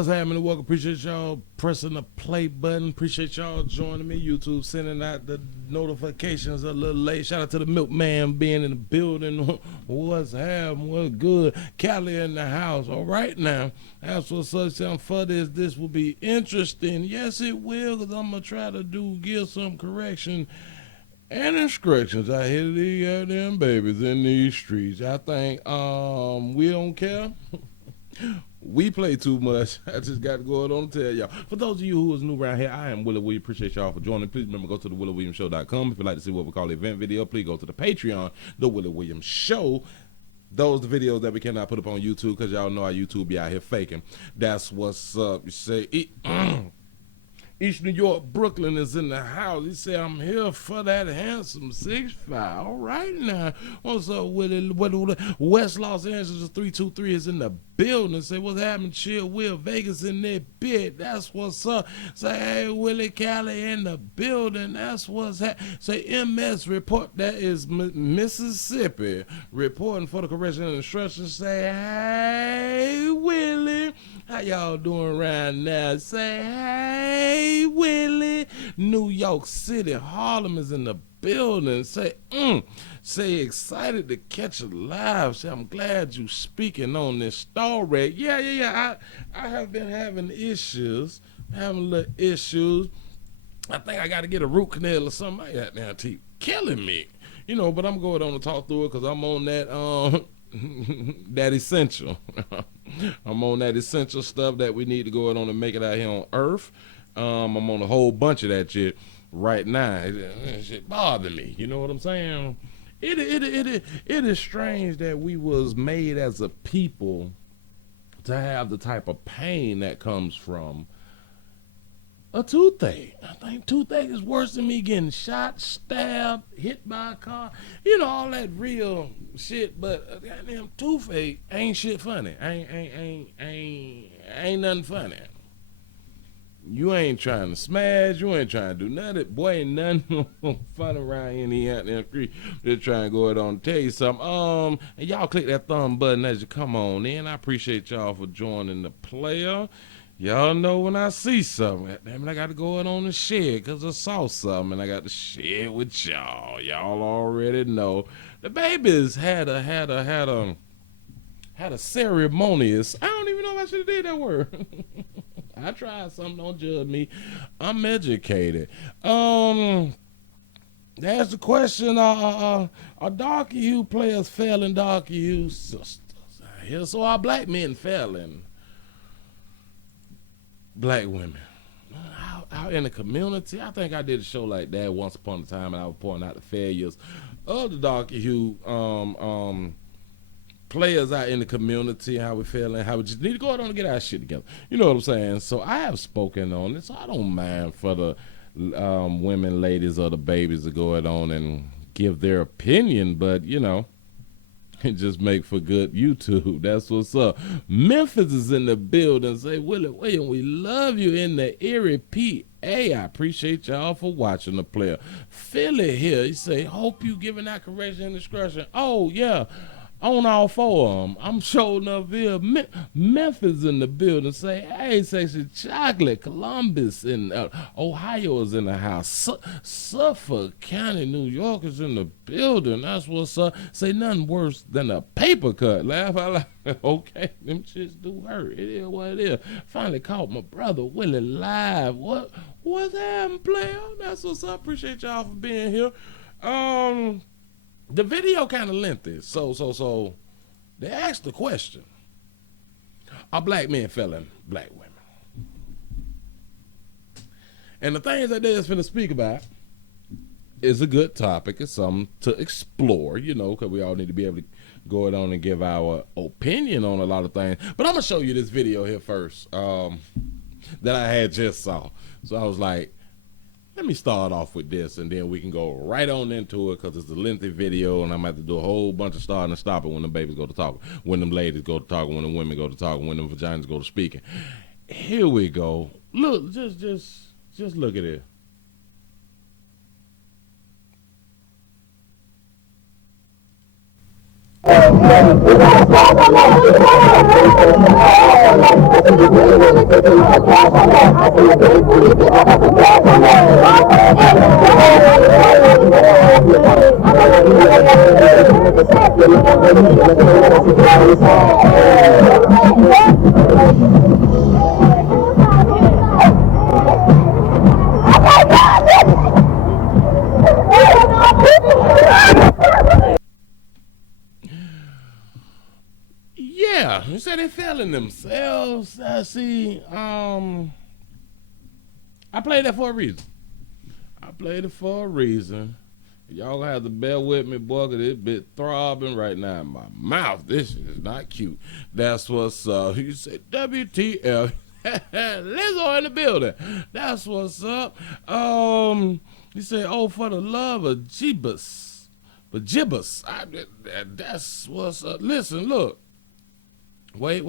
What's happening? Welcome. Appreciate y'all pressing the play button. Appreciate y'all joining me. YouTube sending out the notifications a little late. Shout out to the milkman being in the building. What's happening? What's good? Cali in the house. All right now. That's what's up. Something for this. This will be interesting. Yes, it will, because I'm going to try to give some correction and instructions out here to these goddamn babies in these streets. I think we don't care. We play too much. I just got to go on to tell y'all. For those of you who is new around here, I am Willie Williams. Appreciate y'all for joining. Please remember, go to the WillieWilliamsShow.com. If you'd like to see what we call the event video, please go to the Patreon, the Willie Williams Show. Those are the videos that we cannot put up on YouTube because y'all know our YouTube be out here faking. That's what's up. You say, East New York, Brooklyn is in the house. He said, I'm here for that handsome 6'5". All right now. What's up, Willie? West Los Angeles 323 is in the building. Say, what's happening? Chill Will Vegas in that bit. That's what's up. Say, hey, Willie Cali in the building. That's what's happening. Say, MS report. That is Mississippi. Reporting for the correction and instruction. Say, hey, Willie. How y'all doing right now? Say, hey, Willie. New York City, Harlem is in the building. Say, say excited to catch a live. Say, I'm glad you speaking on this story. Yeah. I have been having issues, having little issues. I think I got to get a root canal or something like that now. Teeth killing me, But I'm going on to talk through it because I'm on that that essential. I'm on that essential stuff that we need to go on and make it out here on Earth. I'm on a whole bunch of that shit right now. It shit bother me. You know what I'm saying? It is strange that we was made as a people to have the type of pain that comes from a toothache. I think toothache is worse than me getting shot, stabbed, hit by a car. All that real shit. But goddamn toothache ain't shit funny. Ain't nothing funny. You ain't trying to smash. You ain't trying to do nothing. Boy, ain't nothing fun around here out there in the street. Just trying to go ahead on and tell you something. And y'all click that thumb button as you come on in. I appreciate y'all for joining the player. Y'all know when I see something, damn it, I got to go on and share because I saw something and I got to share with y'all. Y'all already know. The babies had a ceremonious. I don't even know if I should have did that word. I tried something. Don't judge me. I'm educated. That's the question. Are darky hue players failing darky hue sisters? Here, so are black men failing black women out in the community? I think I did a show like that once upon a time, and I was pointing out the failures of the darky hue players out in the community, how we feeling, how we just need to go out and get our shit together. You know what I'm saying? So I have spoken on it, so I don't mind for the women, ladies, or the babies to go out on and give their opinion, but it just make for good YouTube. That's what's up. Memphis is in the building. Say, Willie Williams, we love you in the Erie, PA. I appreciate y'all for watching the player. Philly here, he say, hope you giving that correction and instruction. Oh, yeah. On all four of them. I'm showing up here. Memphis in the building. Say, hey, Sexy Chocolate. Columbus in Ohio is in the house. Suffolk County, New York is in the building. That's what's up. Say nothing worse than a paper cut. Laugh out loud. Okay, them shits do hurt. It is what it is. Finally caught my brother Willie live. What's happening, player? That's what's up. Appreciate y'all for being here. The video kind of lengthy, so they asked the question: are black men failing black women? And the things that they're finna speak about is a good topic. It's something to explore, because we all need to be able to go on and give our opinion on a lot of things. But I'm gonna show you this video here first that I had just saw. So I was like, let me start off with this, and then we can go right on into it because it's a lengthy video, and I'm going to have to do a whole bunch of starting and stopping when the babies go to talking, when them ladies go to talking, when the women go to talking, when the vaginas go to speaking. Here we go. Look, just look at it. Yeah, you said they feeling themselves. See, I played that for a reason. I played it for a reason. Y'all gonna have to bear with me, boy, cause this bit throbbing right now in my mouth. This is not cute. That's what's up. You say WTF. Lizzo in the building. That's what's up. You say, oh, for the love of Jeebus. But Jibbus. That's what's up. Listen, look. Wait.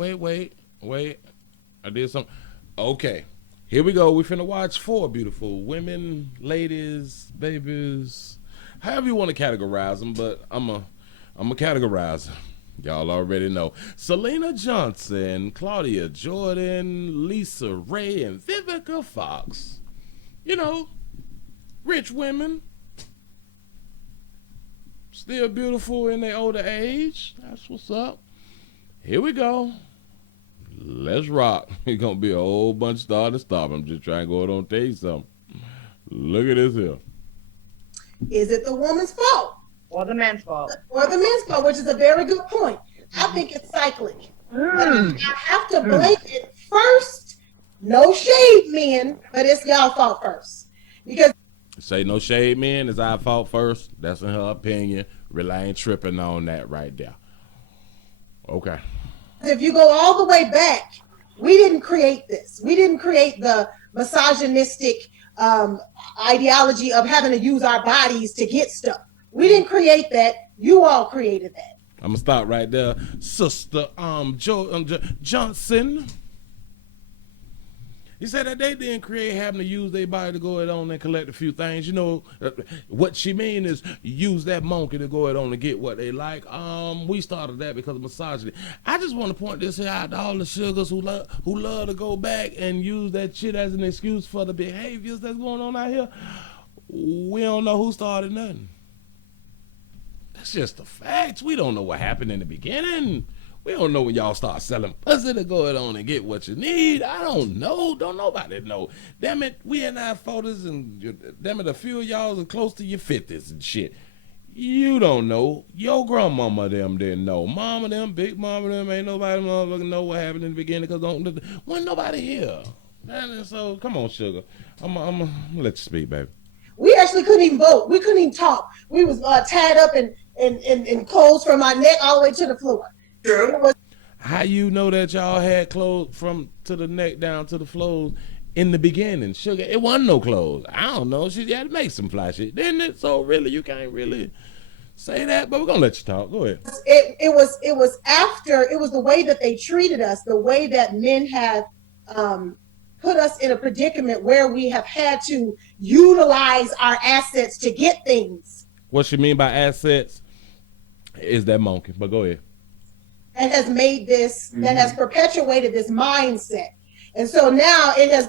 I did something. Okay. Here we go. We finna watch 4 beautiful women, ladies, babies, however you want to categorize them, but I'm a categorize them. Y'all already know. Syleena Johnson, Claudia Jordan, Lisa Ray, and Vivica Fox. You know, rich women. Still beautiful in their older age. That's what's up. Here we go. Let's rock. It's going to be a whole bunch of start and stop. I'm just trying to go on and tell you something. Look at this here. Is it the woman's fault? Or the man's fault. Or the man's fault, which is a very good point. I think it's cyclic. I have to blame it first. No shade, men, but it's y'all fault first. Because say no shade, men, it's our fault first. That's in her opinion. Really ain't tripping on that right there. Okay. if you go all the way back, we didn't create this. We didn't create the misogynistic ideology of having to use our bodies to get stuff. We didn't create that. You all created that. I'm gonna stop right there, Sister Johnson. He said that they didn't create having to use their body to go ahead on and collect a few things. You know, what she mean is use that monkey to go ahead on and get what they like. We started that because of misogyny. I just want to point this out to all the sugars who love to go back and use that shit as an excuse for the behaviors that's going on out here. We don't know who started nothing. That's just the facts. We don't know what happened in the beginning. We don't know when y'all start selling pussy to go ahead on and get what you need. I don't know. Don't nobody know. Damn it, we in our 40s and damn it, a few of y'all are close to your 50s and shit. You don't know. Your grandmama them didn't know. Mama them, big mama them, ain't nobody motherfucking know what happened in the beginning because wasn't nobody here. And so, come on, sugar. I'm gonna let you speak, baby. We actually couldn't even vote. We couldn't even talk. We was tied up in clothes from our neck all the way to the floor. True. How you know that y'all had clothes from to the neck down to the floors in the beginning? Sugar, it wasn't no clothes. I don't know. She had to make some fly shit, didn't it? So really, you can't really say that. But we're gonna let you talk. Go ahead. It was after. It was the way that they treated us, the way that men have put us in a predicament where we have had to utilize our assets to get things. What she mean by assets is that monkey. But go ahead. And has made this, that has perpetuated this mindset. And so now it has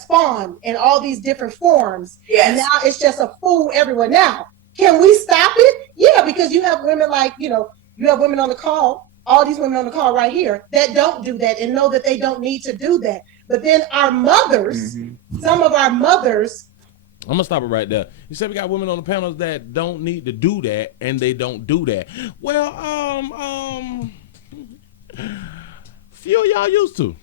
spawned in all these different forms. Yes. And now it's just a fool everywhere. Now, can we stop it? Yeah, because you have women like, you have women on the call, all these women on the call right here that don't do that and know that they don't need to do that. But then our mothers, some of our mothers, I'm gonna stop it right there. You said we got women on the panels that don't need to do that, and they don't do that. Well, few of y'all used to.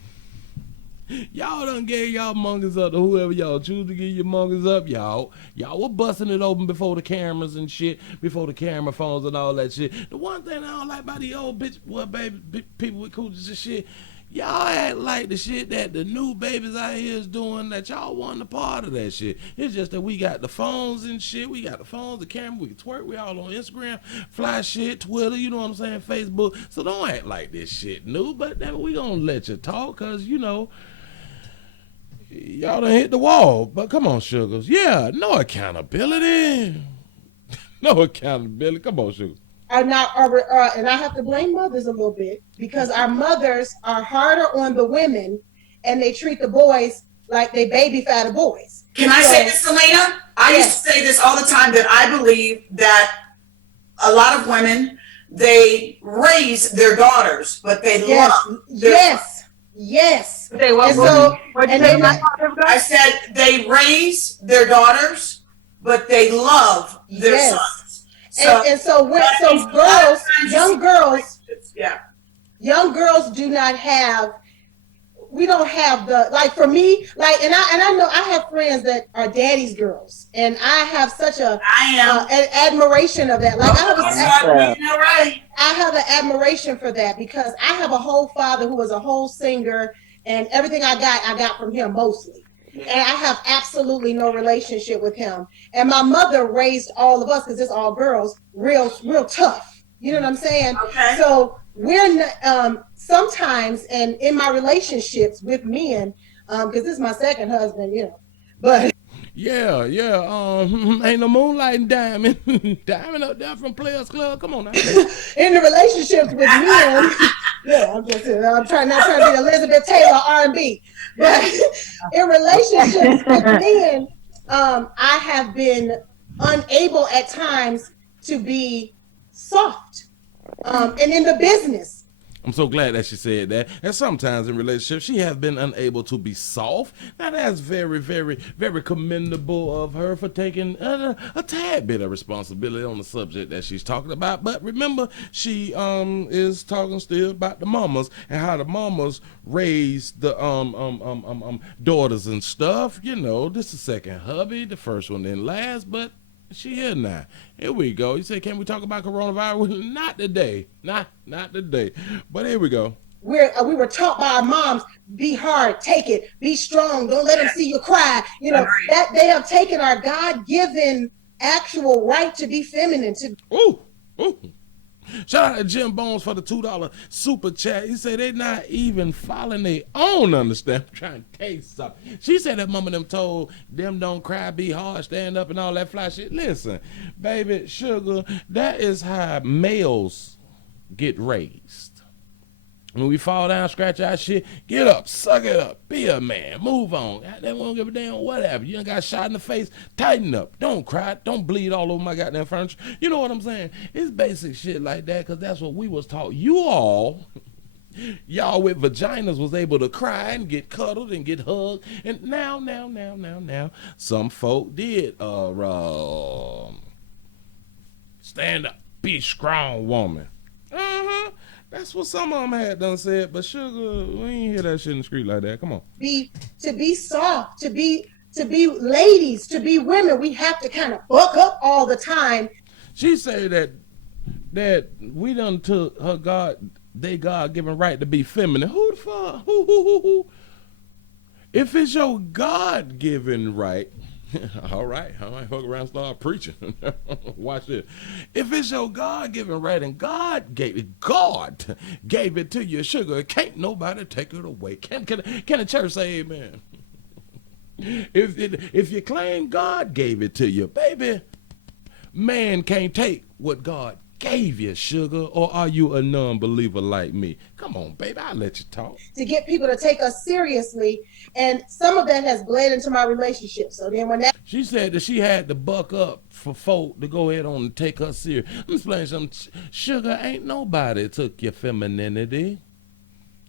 Y'all done gave y'all monkeys up to whoever y'all choose to give your monkeys up. Y'all were busting it open before the cameras and shit, before the camera phones and all that shit. The one thing I don't like about the old bitch, people with coochies and shit. Y'all act like the shit that the new babies out here is doing, that y'all wasn't a part of that shit. It's just that we got the phones and shit. We got the phones, the camera, we can twerk. We all on Instagram, fly shit, Twitter, you know what I'm saying, Facebook. So don't act like this shit new, but then we gonna let you talk because, y'all done hit the wall. But come on, sugars. Yeah, no accountability. No accountability. Come on, sugar. are not, and I have to blame mothers a little bit, because our mothers are harder on the women and they treat the boys like they baby fatter boys. Can I say this, Syleena? I used to say this all the time, that I believe that a lot of women, they raise their daughters, but they love their Yes. They what? So, I said they raise their daughters, but they love their sons. So, young girls do not have, we don't have the, like for me, like, and I know I have friends that are daddy's girls, and I have such an admiration of that. Like I have an admiration for that, because I have a whole father who was a whole singer, and everything I got from him mostly. And I have absolutely no relationship with him. And my mother raised all of us, because it's all girls, real tough. You know what I'm saying? Okay. So we're sometimes, and in my relationships with men, because this is my second husband, you know, but yeah, ain't no moonlighting diamond, diamond up there from Players Club. Come on now. In the relationships with men, I'm trying to be Elizabeth Taylor R&B, but in relationships with men, I have been unable at times to be soft, and in the business. I'm so glad that she said that. And sometimes in relationships, she has been unable to be soft. Now that's very, very, very commendable of her for taking a tad bit of responsibility on the subject that she's talking about. But remember, she is talking still about the mamas and how the mamas raise the daughters and stuff. You know, this is the second hubby, the first one didn't last, but she here now. Here we go. You say, can we talk about coronavirus? Not today. Not today. But here we go. We were taught by our moms, be hard, take it, be strong, don't let them see you cry. You know, that they have taken our God-given actual right to be feminine. Ooh. Shout out to Jim Bones for the $2 super chat. He said they not even following their own understand. I'm trying to tell you something. She said that mama them told them don't cry, be hard, stand up, and all that fly shit. Listen, baby, sugar, that is how males get raised. When we fall down, scratch our shit, get up, suck it up, be a man, move on. They won't give a damn whatever. You done got shot in the face, tighten up. Don't cry, don't bleed all over my goddamn furniture. You know what I'm saying? It's basic shit like that, because that's what we was taught. Y'all with vaginas was able to cry and get cuddled and get hugged. And now, some folk did stand up, be a strong woman. That's what some of them had done said, but sugar, we ain't hear that shit in the street like that. Come on. To be soft, to be ladies, to be women, we have to kind of buck up all the time. She said that we done took her God-given right to be feminine. Who the fuck? Who? If it's your God-given right, all right, fuck around and start preaching. Watch this. If it's your God-given right and God gave it to you, sugar, can't nobody take it away. Can the church say amen? If you claim God gave it to you, baby, man can't take what God gave you, sugar. Or are you a non-believer like me? Come on, baby, I'll let you talk. To get people to take us seriously, and some of that has bled into my relationship. So then when that... She said that she had to buck up for folk to go ahead on and take her serious. I'm explaining something. Sugar, ain't nobody took your femininity.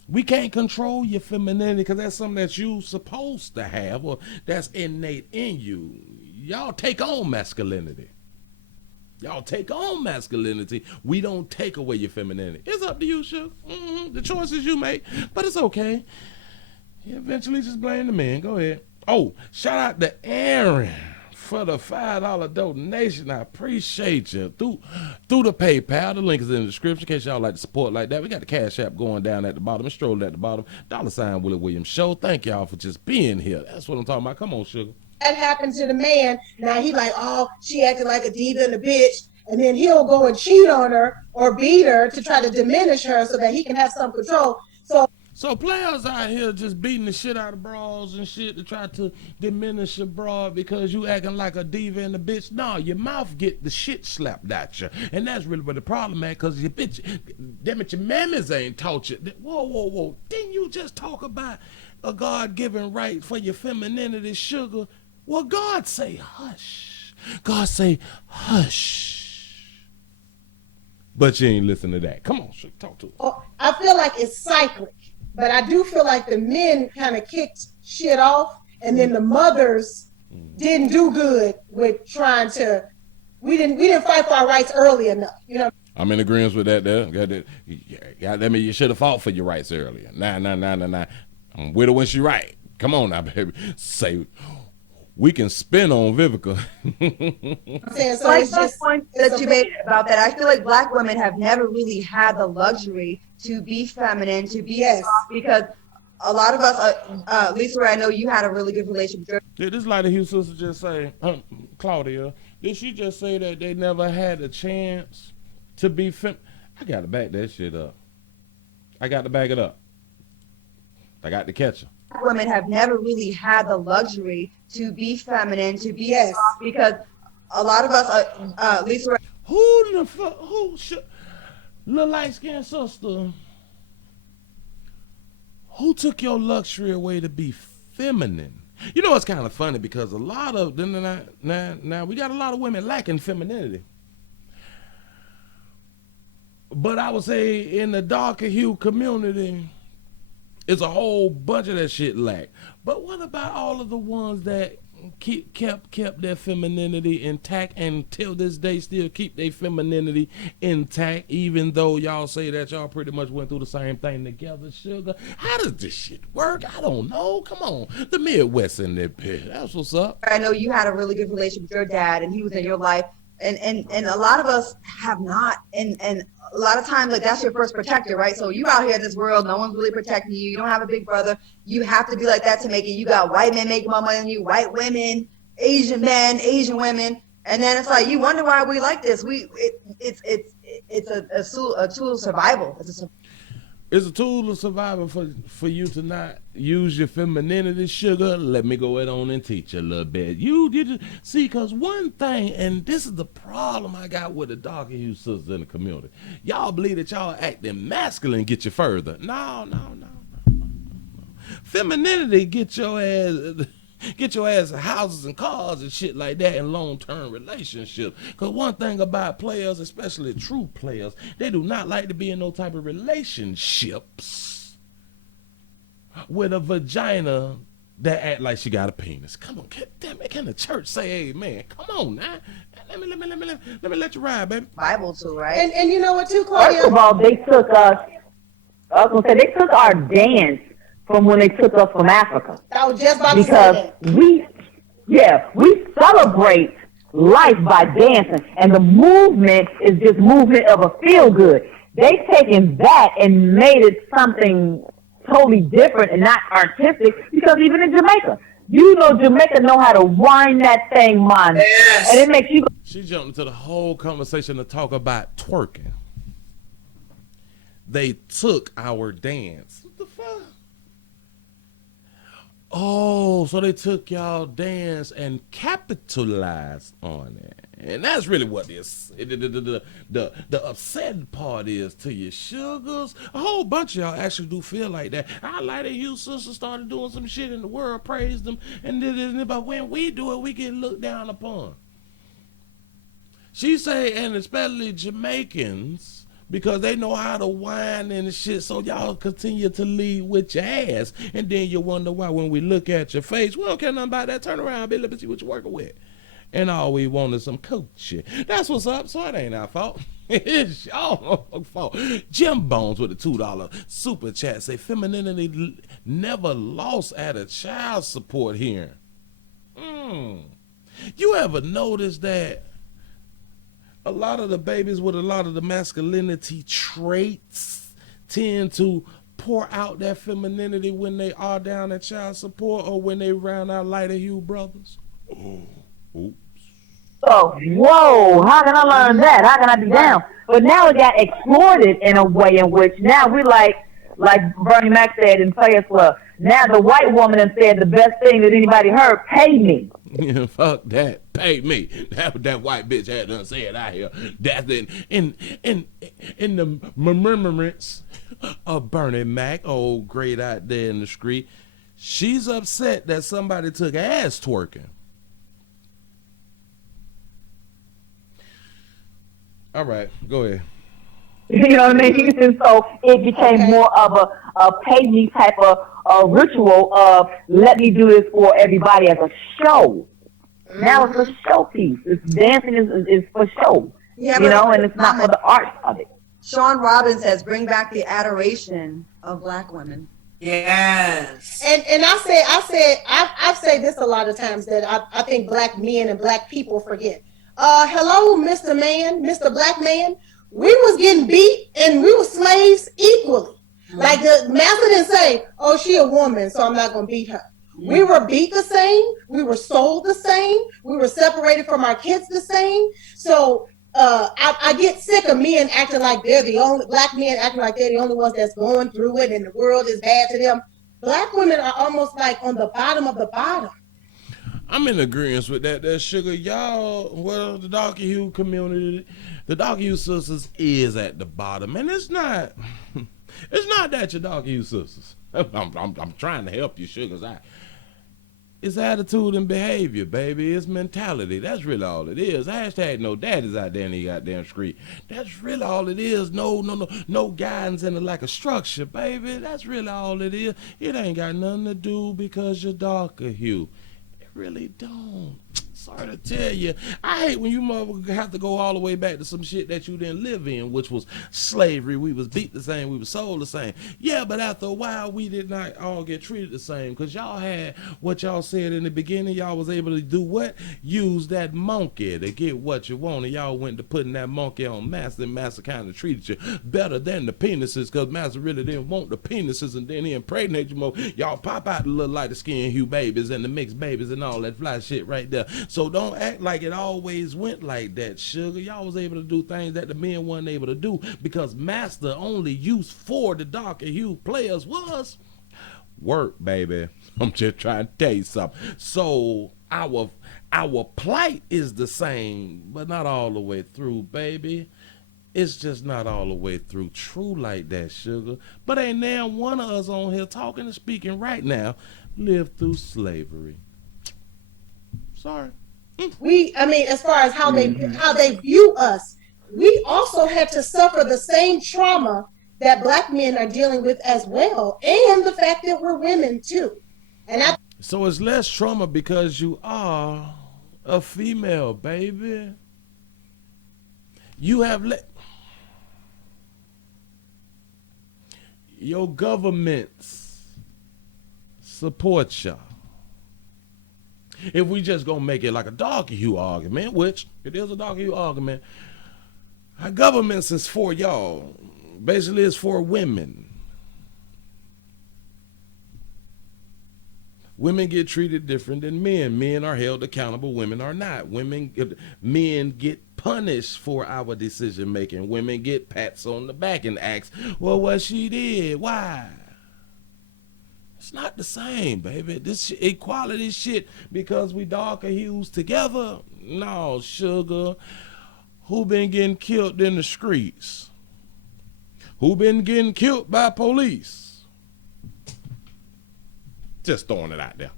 We can't control your femininity because that's something that you supposed to have or that's innate in you. Y'all take on masculinity. We don't take away your femininity. It's up to you, sugar. The choices you make, but it's okay. You eventually just blame the man. Go ahead. Oh, shout out to Aaron for the $5 donation. I appreciate you. Through the PayPal. The link is in the description in case y'all like to support like that. We got the Cash App going down at the bottom and strolling at the bottom. $ Willie Williams Show. Thank y'all for just being here. That's what I'm talking about. Come on, sugar. That happened to the man. Now he like, oh, she acted like a diva and a bitch. And then he'll go and cheat on her or beat her to try to diminish her so that he can have some control. So players out here just beating the shit out of bras and shit to try to diminish your bra because you acting like a diva and a bitch. No, your mouth get the shit slapped at you. And that's really what the problem at, because your bitch, damn it, your mammies ain't taught you. Whoa. Didn't you just talk about a God-given right for your femininity, sugar? Well, God say hush. God say hush. But you ain't listen to that. Come on, sugar, talk to us. Oh, I feel like it's cyclic. But I do feel like the men kind of kicked shit off, and then the mothers didn't do good with trying to. We didn't fight for our rights early enough, you know. I'm in agreement with that. There, that mean you should have fought for your rights earlier. Nah. I'm with her when she right. Come on now, baby. Say we can spin on Vivica. I'm saying, so Like it's the just point that you made about that, I feel like Black women have never really had the luxury to be feminine, to be soft, because a lot of us, Lisa, I know you had a really good relationship. Did this Lighter Hugh sister just say, Claudia, did she just say that they never had a chance to be I got to back that shit up. I got to back it up. I got to catch her. Women have never really had the luxury to be feminine, to be soft, because a lot of us, Lisa, who the fuck, little light-skinned sister, who took your luxury away to be feminine? You know, it's kind of funny because a lot of them, now we got a lot of women lacking femininity. But I would say in the darker hue community, it's a whole bunch of that shit lack. But what about all of the ones that kept their femininity intact, and till this day still keep their femininity intact, even though y'all say that y'all pretty much went through the same thing together, sugar? How does this shit work? I don't know. Come on. The Midwest in that pit. That's what's up. I know you had a really good relationship with your dad, and he was in your life, and a lot of us have not, and a lot of times, like, that's your first protector, right? So you out here in this world, no one's really protecting you. You don't have a big brother. You have to be like that to make it. You got white men making more money than you, white women, Asian men, Asian women, and then it's like you wonder why we like this. It's a tool of survival. It's a tool of survival for you to not use your femininity, sugar. Let me go ahead on and teach you a little bit. You just see, because one thing, and this is the problem I got with the darker hue sisters in the community. Y'all believe that y'all acting masculine get you further. No. Femininity get your ass houses and cars and shit like that in long-term relationships. Because one thing about players, especially true players, they do not like to be in no type of relationships with a vagina that act like she got a penis. Come on, damn it, can the church say amen? Come on now. Let me let you ride, baby. Bible too, right? And you know what too, Claudia? First of all, they took us, I was going to say, they took our dance from when they took us from Africa. I was just about to say that. Because we celebrate life by dancing, and the movement is just movement of a feel good. They've taken that and made it something totally different and not artistic, because even in Jamaica, Jamaica know how to wind that thing, man. Yes. And it makes you. She jumped into the whole conversation to talk about twerking. They took our dance. What the fuck? Oh, so they took y'all dance and capitalized on it. And that's really what this, the upsetting part is to you, sugars. A whole bunch of y'all actually do feel like that. I like that you sisters started doing some shit and the world praised them. But when we do it, we get looked down upon. She say, and especially Jamaicans, because they know how to whine and shit, so y'all continue to lead with your ass. And then you wonder why when we look at your face, we don't care nothing about that. Turn around, baby, let me see what you're working with. And all we want is some coach shit. That's what's up, so it ain't our fault. It's y'all fault. Jim Bones with a $2 super chat say, femininity never lost at a child support hearing. You ever notice that a lot of the babies with a lot of the masculinity traits tend to pour out that femininity when they are down at child support or when they round out lighter hue brothers? Oops. So, whoa, how can I learn that? How can I be down? But now it got exploited in a way in which now we're like, like Bernie Mac said in Players Club. Now the white woman has said the best thing that anybody heard, pay me. Yeah, fuck that. Pay me. That white bitch had done said out here. That's in the remembrance of Bernie Mac, old great out there in the street. She's upset that somebody took ass twerking. All right, go ahead. You know what I mean? And so it became more of a pay me type of ritual of let me do this for everybody as a show. Now it's a showpiece. It's dancing is for show. Yeah, you know, and it's not for the art of it. Sean Robbins says, bring back the adoration of Black women. Yes. And I've said this a lot of times that I think Black men and Black people forget. Hello, Mr. Man, Mr. Black man. We was getting beat and we were slaves equally. Like the master didn't say, oh, she a woman, so I'm not going to beat her. We were beat the same. We were sold the same. We were separated from our kids the same. So I get sick of men acting like they're the only, Black men acting like they're the only ones that's going through it and the world is bad to them. Black women are almost like on the bottom of the bottom. I'm in agreement with that sugar. Y'all, well, the darker hue community, the darker hue sisters is at the bottom. And it's not that your darker hue sisters. I'm trying to help you, sugars. It's attitude and behavior, baby. It's mentality. That's really all it is. Hashtag no daddies out there in the goddamn street. That's really all it is. No guidance and a lack of structure, baby. That's really all it is. It ain't got nothing to do because you're darker hue. Really don't. Sorry to tell you. I hate when you motherfuckers have to go all the way back to some shit that you didn't live in, which was slavery. We was beat the same. We was sold the same. Yeah, but after a while, we did not all get treated the same because y'all had what y'all said in the beginning. Y'all was able to do what? Use that monkey to get what you wanted. Y'all went to putting that monkey on Master, and Master kind of treated you better than the penises because Master really didn't want the penises, and then he impregnated you more. Y'all pop out the little lighter skin hue babies and the mixed babies and all that fly shit right there. So don't act like it always went like that, sugar. Y'all was able to do things that the men weren't able to do because Master only used for the darker hue players was work, baby. I'm just trying to tell you something. So our plight is the same, but not all the way through, baby. It's just not all the way through true like that, sugar. But ain't now one of us on here talking and speaking right now lived through slavery. Sorry. As far as how they view us, we also had to suffer the same trauma that Black men are dealing with as well, and the fact that we're women too. So it's less trauma because you are a female, baby. You have your governments support y'all. If we just gonna make it like a dark hue argument, which it is a dark hue argument, our governments is for y'all. Basically, it's for women. Women get treated different than men. Men are held accountable. Women are not. Men get punished for our decision making. Women get pats on the back and ask, well, what she did? Why? It's not the same, baby. This equality shit because we darker hues together. No, sugar. Who been getting killed in the streets? Who been getting killed by police? Just throwing it out there.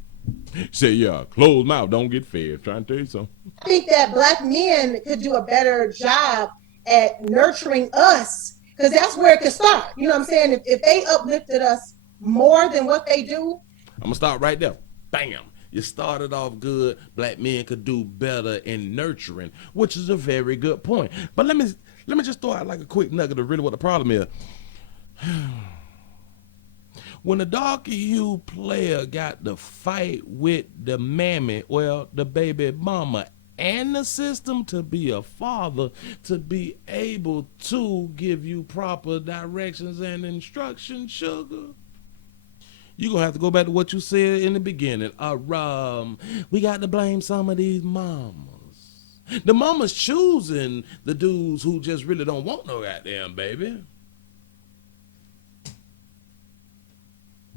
Say, yeah, closed mouth, don't get fed. Trying to tell you something. I think that Black men could do a better job at nurturing us because that's where it could start. You know what I'm saying? If they uplifted us more than what they do. I'm going to start right there. Bam. You started off good. Black men could do better in nurturing, which is a very good point. But let me just throw out like a quick nugget of really what the problem is. When the darker hue player got to fight with the mammy, well, the baby mama, and the system to be a father, to be able to give you proper directions and instructions, sugar, you're going to have to go back to what you said in the beginning. We got to blame some of these mamas. The mamas choosing the dudes who just really don't want no goddamn baby.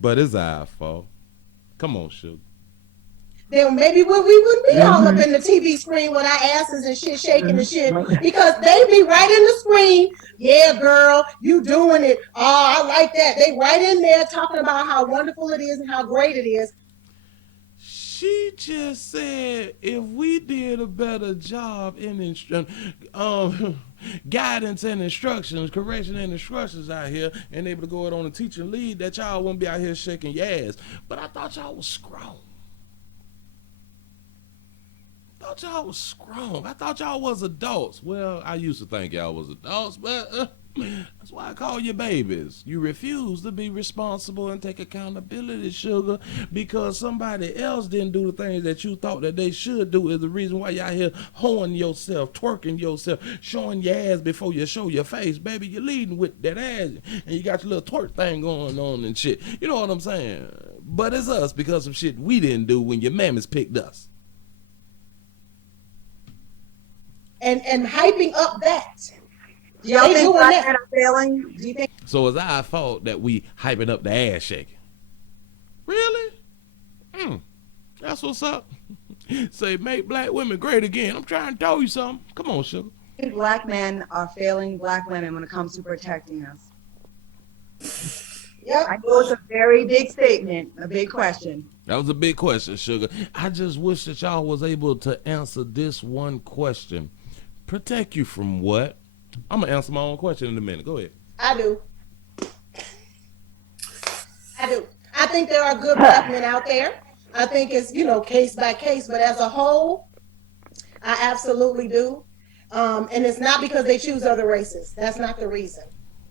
But it's our fault. Come on, sugar. Then maybe we wouldn't be all up in the TV screen with our asses and shit shaking and shit, because they be right in the screen. Yeah, girl, you doing it. Oh, I like that. They right in there talking about how wonderful it is and how great it is. She just said if we did a better job in guidance and instructions, correction and instructions out here, and able to go out on a teaching lead, that y'all wouldn't be out here shaking your ass. But I thought y'all was grown. I thought y'all was adults. Well, I used to think y'all was adults, but that's why I call you babies. You refuse to be responsible and take accountability, sugar, because somebody else didn't do the things that you thought that they should do is the reason why y'all here hoeing yourself, twerking yourself, showing your ass before you show your face. Baby, you're leading with that ass, and you got your little twerk thing going on and shit. You know what I'm saying? But it's us because of shit we didn't do when your mammies picked us. And hyping up that. Do y'all think black men are failing? Do you think? So it's our fault that we hyping up the ass shaking. Really? That's what's up. Say, make black women great again. I'm trying to tell you something. Come on, sugar. Black men are failing black women when it comes to protecting us. Yep. I know it's a very big statement, a big question. That was a big question, sugar. I just wish that y'all was able to answer this one question. Protect you from what? I'm going to answer my own question in a minute. Go ahead. I do. I think there are good black men out there. I think it's, case by case, but as a whole, I absolutely do. And it's not because they choose other races. That's not the reason.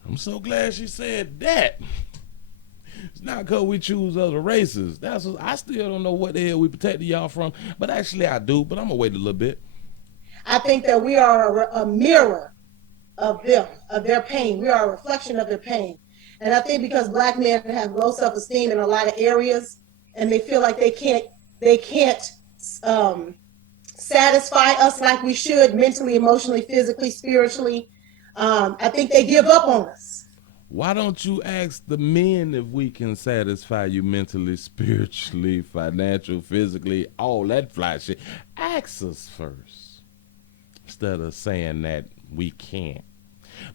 I'm so glad she said that. It's not because we choose other races. I still don't know what the hell we protected y'all from, but actually I do, but I'm going to wait a little bit. I think that we are a mirror of them, of their pain. We are a reflection of their pain. And I think because black men have low self-esteem in a lot of areas, and they feel like they can't satisfy us like we should, mentally, emotionally, physically, spiritually. I think they give up on us. Why don't you ask the men if we can satisfy you mentally, spiritually, financially, physically, all that fly shit? Ask us first, instead of saying that we can't.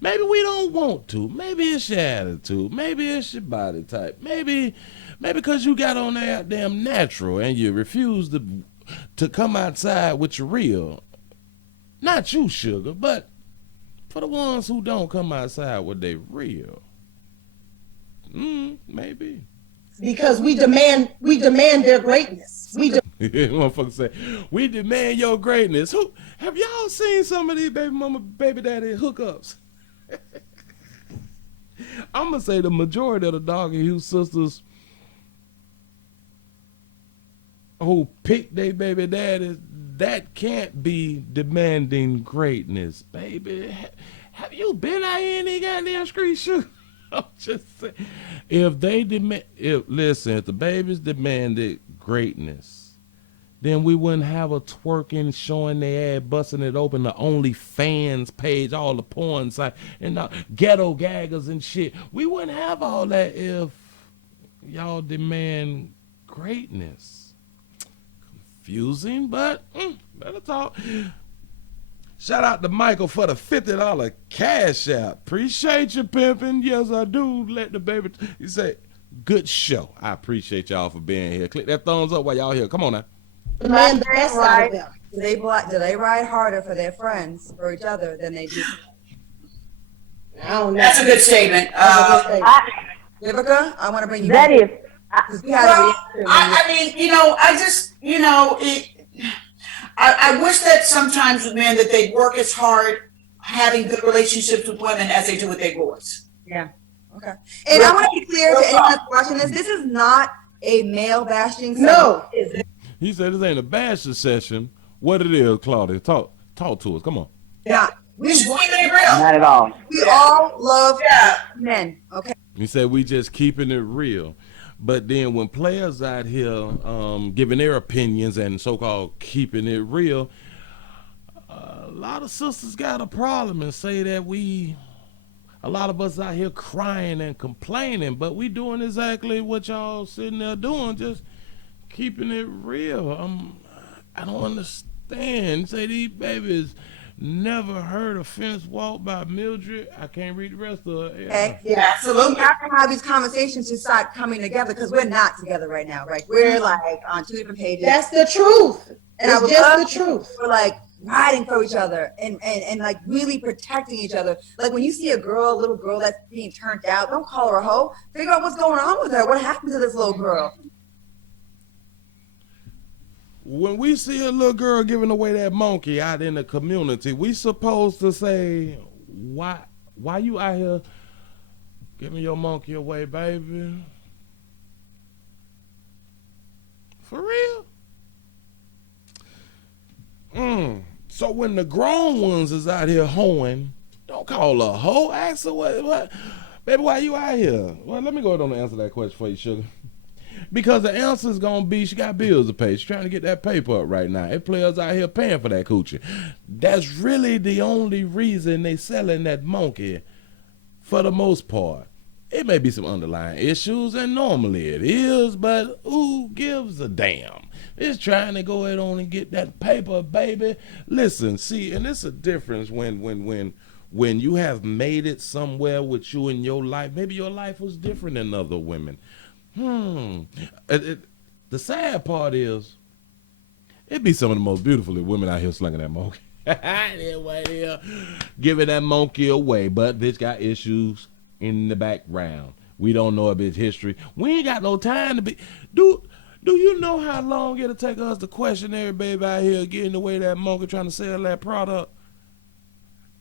Maybe we don't want to. Maybe it's your attitude. Maybe it's your body type. Maybe because you got on that damn natural and you refuse to come outside with your real. Not you, sugar, but for the ones who don't come outside with their real. Maybe. Because we demand their greatness. Motherfucker say, we demand your greatness. Who have y'all seen some of these baby mama, baby daddy hookups? I'm gonna say the majority of the Doggy Hughes sisters who pick their baby daddies, that can't be demanding greatness, baby. Have you been out here in these goddamn streets, sugar? I'm just saying. If the babies demanded greatness, then we wouldn't have a twerking, showing their ass, busting it open, the OnlyFans page, all the porn site, and the ghetto gaggers and shit. We wouldn't have all that if y'all demand greatness. Confusing, but better talk. Shout out to Michael for the $50 cash app. Appreciate you, pimping. Yes, I do. Let the baby. You say, good show. I appreciate y'all for being here. Click that thumbs up while y'all here. Come on now. Demand the best out of them. Do they ride harder for their friends, for each other, than they do? I don't know. That's a good statement. Vivica, I want to bring you That back. is. I wish that sometimes with men that they work as hard having good relationships with women as they do with their boys. Yeah. Okay. And I want to be clear to anyone that's watching this. This is not a male bashing session. No. He said this ain't a bashing session. What it is, Claudia? Talk to us. Come on. Yeah. We should keep it real. Not at all. We all love men. Okay. He said we just keeping it real. But then when players out here giving their opinions and so-called keeping it real, a lot of sisters got a problem and say that we A lot of us out here crying and complaining, but we doing exactly what y'all sitting there doing, just keeping it real. I don't understand. Say these babies never heard a fence walk by Mildred. I can't read the rest of it. Okay. Yeah. So we have to have these conversations to start coming together because we're not together right now. Right? We're like on two different pages. That's the truth. And I It's would just love the truth. We're like riding for each other and like really protecting each other. Like when you see a little girl that's being turned out, don't call her a hoe. Figure out what's going on with her. What happened to this little girl? When we see a little girl giving away that monkey out in the community, we supposed to say, why you out here giving your monkey away, baby? For real? So when the grown ones is out here hoeing, don't call her a hoe. Ask her what, baby, why you out here? Well, let me go ahead and answer that question for you, sugar. Because the answer's gonna be she got bills to pay. She's trying to get that paper up right now. It players out here paying for that coochie. That's really the only reason they selling that monkey for the most part. It may be some underlying issues, and normally it is, but who gives a damn? It's trying to go ahead on and get that paper, baby. Listen, see, and it's a difference when you have made it somewhere with you in your life. Maybe your life was different than other women. The sad part is, it be some of the most beautiful women out here slinging that monkey. Giving that monkey away, but bitch got issues in the background. We don't know a bitch history. We ain't got no time to be. Do you know how long it'll take us to question every baby out here getting away that monkey trying to sell that product?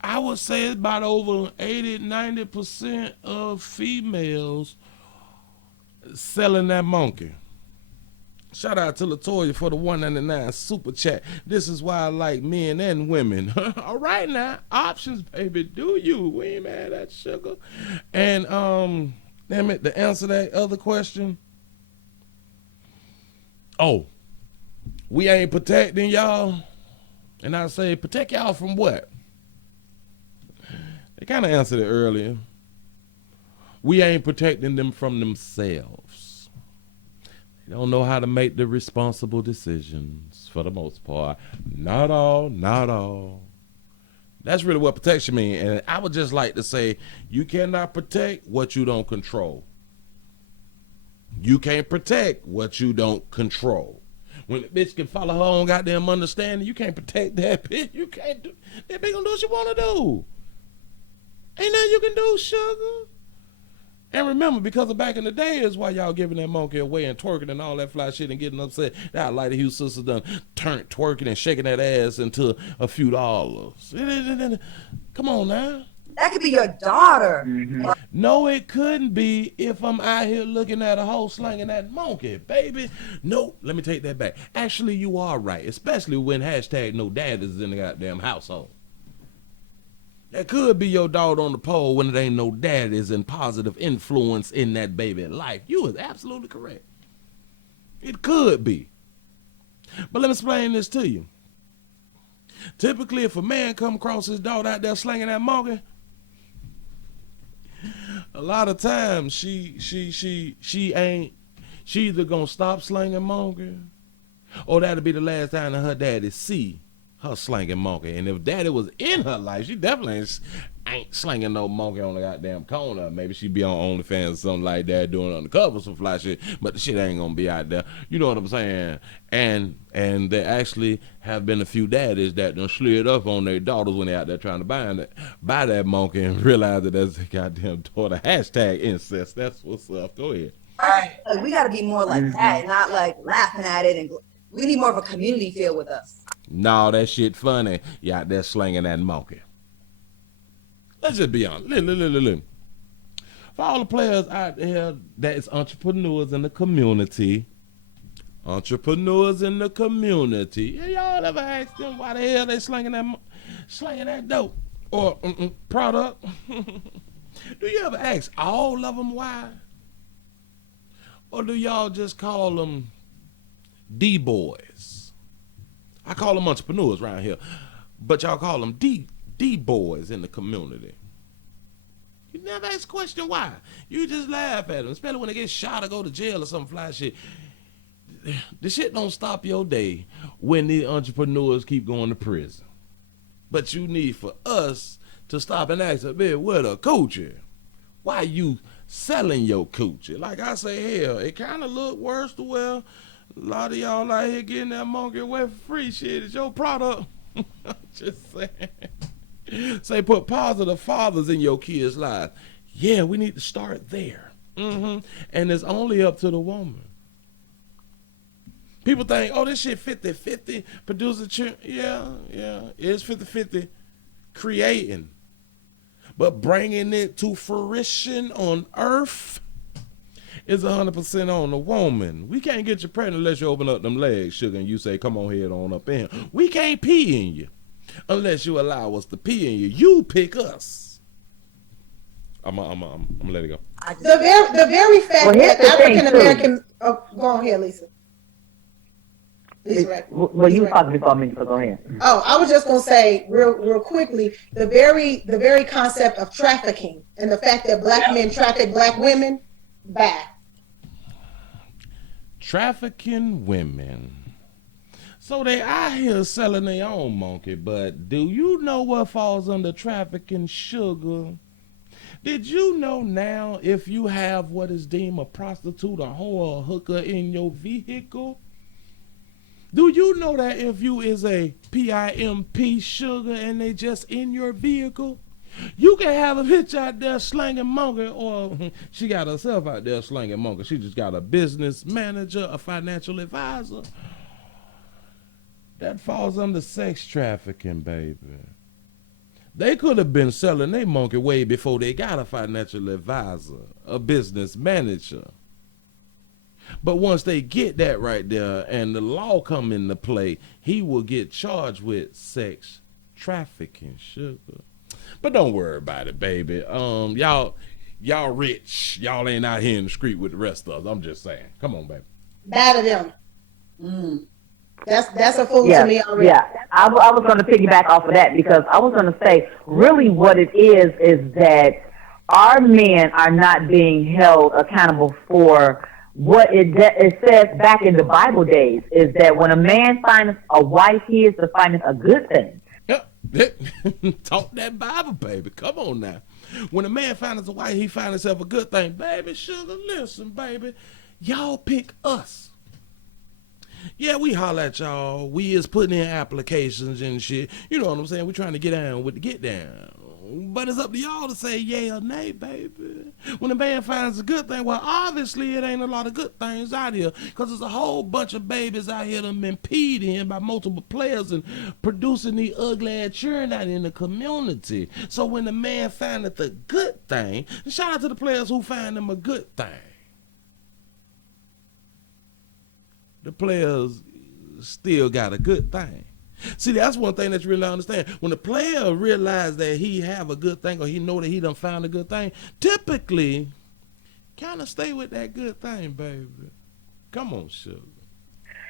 I would say it's about over 80-90% of females selling that monkey. Shout out to LaToya for the $1.99 super chat. This is why I like men and women. All right now, options, baby. Do you? We ain't mad at sugar. And damn it, to answer that other question. Oh, we ain't protecting y'all. And I say, protect y'all from what? They kind of answered it earlier. We ain't protecting them from themselves. They don't know how to make the responsible decisions for the most part. Not all. That's really what protection means. And I would just like to say, you cannot protect what you don't control. You can't protect what you don't control. When the bitch can follow her own goddamn understanding, you can't protect that bitch. You can't do that. Bitch gonna do what she wanna do. Ain't nothing you can do, sugar. And remember, because of back in the day is why y'all giving that monkey away and twerking and all that fly shit and getting upset. That Light of Hughes sisters done turned twerking and shaking that ass into a few dollars. Come on now. That could be your daughter. Mm-hmm. No, it couldn't be if I'm out here looking at a hoe slinging that monkey, baby. No, let me take that back. Actually, you are right, especially when hashtag no dad is in the goddamn household. That could be your daughter on the pole when it ain't no daddies and positive influence in that baby life. You was absolutely correct. It could be. But let me explain this to you. Typically, if a man come across his daughter out there slinging that monkey, a lot of times she either gonna stop slinging monkey, or that'll be the last time that her daddy see her slinging monkey. And if daddy was in her life, she definitely ain't slinging no monkey on the goddamn corner. Maybe she be on OnlyFans or something like that, doing undercover some fly shit, but the shit ain't gonna be out there. You know what I'm saying? And there actually have been a few daddies that done slid up on their daughters when they out there trying to buy that monkey and realize that that's a goddamn daughter. Hashtag incest. That's what's up. Go ahead. Right. Like, we got to be more like that, not like laughing at it. And we need more of a community feel with us. No, that shit funny. You out there slinging that monkey. Let's just be honest. Look. For all the players out there that is entrepreneurs in the community, yeah, y'all ever ask them why the hell they slinging that dope or product? Do you ever ask all of them why? Or do y'all just call them D-boys? I call them entrepreneurs around here, but y'all call them D-boys in the community. You never ask a question why. You just laugh at them, especially when they get shot or go to jail or some fly shit. The shit don't stop your day when the entrepreneurs keep going to prison. But you need for us to stop and ask a bit, where the coochie? Why you selling your coochie? Like I say, hell, it kind of look worse to well. A lot of y'all out here getting that monkey away for free shit. It's your product. I'm just saying. Say put positive fathers in your kids' lives. Yeah, we need to start there. And it's only up to the woman. People think, oh, this shit 50-50, producer, yeah, it's 50-50 creating. But bringing it to fruition on earth is 100% on the woman. We can't get you pregnant unless you open up them legs, sugar, and you say, come on, head on up in here. We can't pee in you unless you allow us to pee in you. You pick us. I'm gonna let it go. The very fact that African American, go on here, Lisa. Well, you were talking before me, so go ahead. Oh, I was just gonna say real quickly, the very concept of trafficking and the fact that black men traffic black women, bad. Trafficking women. So they out here selling their own monkey, but do you know what falls under trafficking, sugar? Did you know now if you have what is deemed a prostitute, a whore, or a hooker in your vehicle? Do you know that if you is a PIMP, sugar, and they just in your vehicle, you can have a bitch out there slanging monkey, or she got herself out there slanging monkey. She just got a business manager, a financial advisor. That falls under sex trafficking, baby. They could have been selling their monkey way before they got a financial advisor, a business manager. But once they get that right there and the law come into play, he will get charged with sex trafficking, sugar. But don't worry about it, baby. Y'all rich. Y'all ain't out here in the street with the rest of us. I'm just saying. Come on, baby. Bad of them. That's a fool to me already. Yeah, I was going to piggyback off of that because I was going to say really what it is that our men are not being held accountable for what it says back in the Bible days is that when a man finds a wife, he is to find it a good thing. Yep. Talk that Bible, baby. Come on now. When a man finds a wife, he finds himself a good thing. Baby, sugar, listen, baby. Y'all pick us. Yeah, we holler at y'all. We is putting in applications and shit. You know what I'm saying? We trying to get down with the get down. But it's up to y'all to say yeah or nay, baby. When a man finds a good thing, well, obviously it ain't a lot of good things out here because there's a whole bunch of babies out here that have been peed in by multiple players and producing the ugly ass churn out in the community. So when the man finds the good thing, shout out to the players who find them a good thing. The players still got a good thing. See, that's one thing that you really understand. When the player realizes that he have a good thing or he know that he done found a good thing, typically kind of stay with that good thing, baby. Come on, sugar.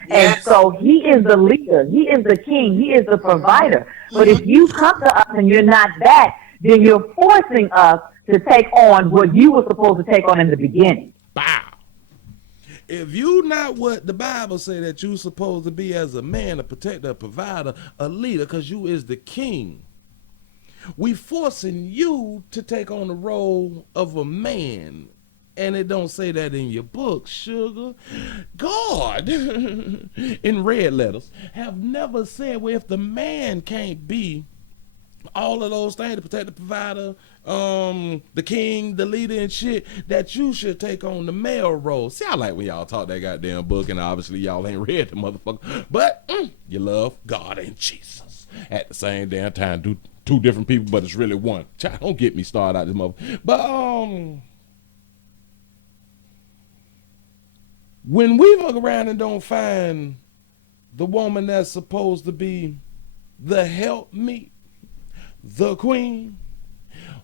And so he is the leader. He is the king. He is the provider. But if you come to us and you're not that, then you're forcing us to take on what you were supposed to take on in the beginning. Bow. If you not what the Bible say that you supposed to be as a man, a protector, a provider, a leader, because you is the king, we forcing you to take on the role of a man. And it don't say that in your book, sugar. God, in red letters, have never said, well, if the man can't be all of those things, the protector, provider, the king, the leader and shit, that you should take on the male role. See, I like when y'all talk that goddamn book, and obviously y'all ain't read the motherfucker, but you love God and Jesus at the same damn time. Two different people, but it's really one. Child, don't get me started out this motherfucker. But when we look around and don't find the woman that's supposed to be the helpmeet, the queen,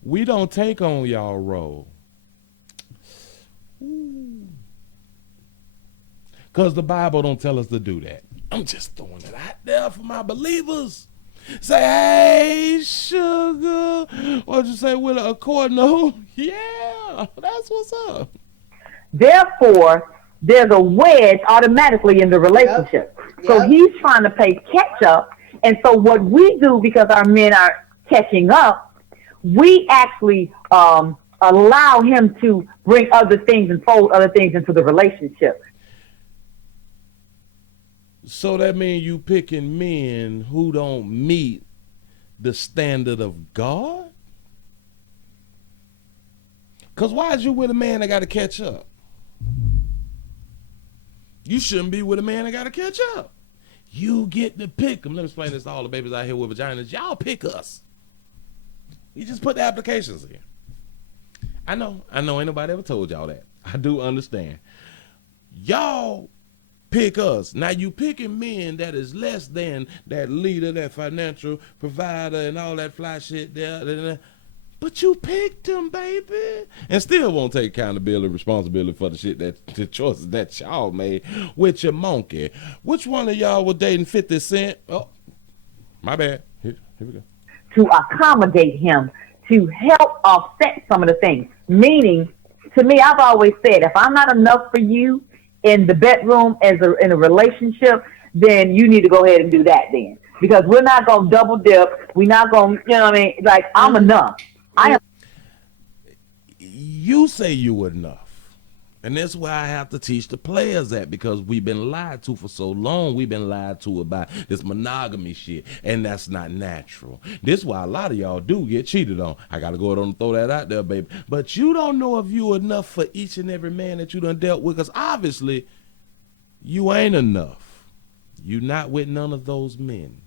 we don't take on y'all role. Because the Bible don't tell us to do that. I'm just throwing it out there for my believers. Say, hey, sugar. What'd you say, Willie? According to who? Yeah, that's what's up. Therefore, there's a wedge automatically in the relationship. So he's trying to play catch up. And so what we do, because our men are catching up, we actually allow him to bring other things and fold other things into the relationship. So that means you picking men who don't meet the standard of God? Because why is you with a man that got to catch up? You shouldn't be with a man that got to catch up. You get to pick them. Let me explain this to all the babies out here with vaginas. Y'all pick us. You just put the applications in. I know, ain't nobody ever told y'all that. I do understand. Y'all pick us. Now you picking men that is less than that leader, that financial provider, and all that fly shit there. But you picked them, baby. And still won't take accountability, responsibility for the shit the choices that y'all made with your monkey. Which one of y'all was dating 50 Cent? Oh, my bad. Here we go. To accommodate him, to help offset some of the things. Meaning, to me, I've always said, if I'm not enough for you in the bedroom in a relationship, then you need to go ahead and do that then. Because we're not going to double dip. We're not going to, you know what I mean? Like, I'm enough. I am. You say you enough. And that's why I have to teach the players that, because we've been lied to for so long. We've been lied to about this monogamy shit, and that's not natural. This is why a lot of y'all do get cheated on. I got to go ahead and throw that out there, baby. But you don't know if you enough for each and every man that you done dealt with, because obviously you ain't enough. You not with none of those men.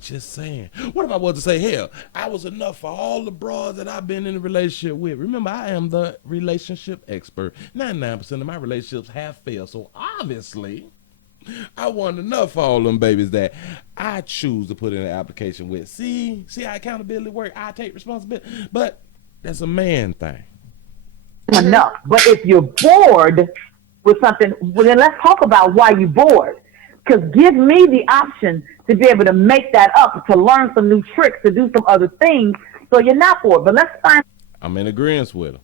Just saying. What if I was to say, hell, I was enough for all the broads that I've been in a relationship with? Remember, I am the relationship expert. 99% of my relationships have failed. So obviously, I want enough for all them babies that I choose to put in an application with. See how accountability works? I take responsibility. But that's a man thing. Enough. But if you're bored with something, well, then let's talk about why you're bored. Because give me the option to be able to make that up, to learn some new tricks, to do some other things, so you're not bored. But let's find. I'm in agreement with him.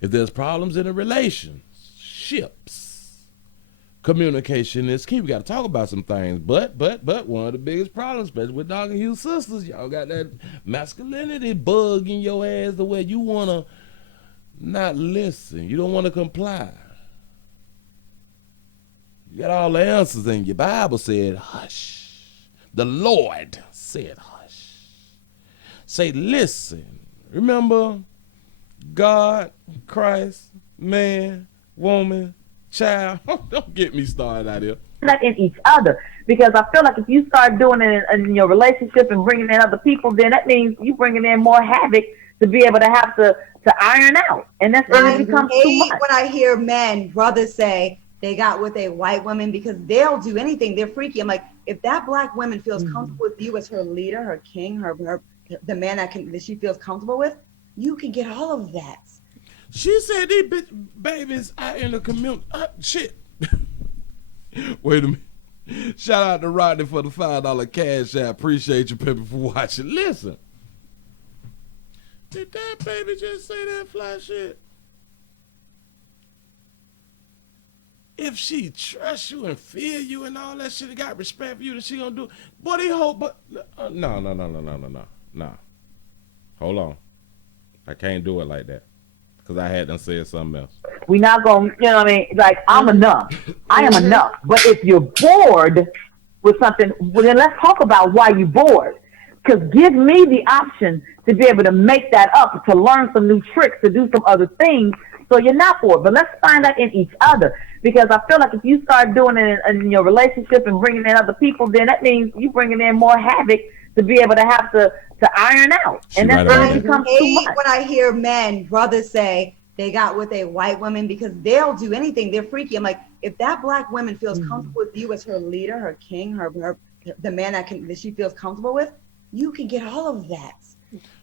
If there's problems in a relationships, communication is key. We got to talk about some things. But one of the biggest problems, especially with Dog and Hugh sisters, y'all got that masculinity bug in your ass, the way you want to not listen. You don't want to comply. You got all the answers, and your Bible said, hush. The Lord said, hush. Say, listen. Remember, God, Christ, man, woman, child. Don't get me started out here. Not in each other. Because I feel like if you start doing it in your relationship and bringing in other people, then that means you bringing in more havoc to be able to have to iron out. And that's when it becomes too much. When I hear brothers say, they got with a white woman because they'll do anything. They're freaky. I'm like, if that black woman feels comfortable with you as her leader, her king, the man that she feels comfortable with, you can get all of that. She said these babies out in the community. Shit. Wait a minute. Shout out to Rodney for the $5 cash app. Appreciate you, people, for watching. Listen. Did that baby just say that fly shit? If she trusts you and feel you and all that shit, and got respect for you, that she gonna do. Boy, they hope, but no. Hold on, I can't do it like that because I had done said something else. We not gonna, you know what I mean? Like, I'm enough. I am enough. But if you're bored with something, well, then let's talk about why you're bored. Because give me the option to be able to make that up, to learn some new tricks, to do some other things, so you're not bored. But let's find out in each other. Because I feel like if you start doing it in your relationship and bringing in other people, then that means you bringing in more havoc to be able to have to iron out. And that's when it becomes too much. When I hear brothers say they got with a white woman because they'll do anything. They're freaky. I'm like, if that black woman feels comfortable with you as her leader, her king, the man that she feels comfortable with, you can get all of that.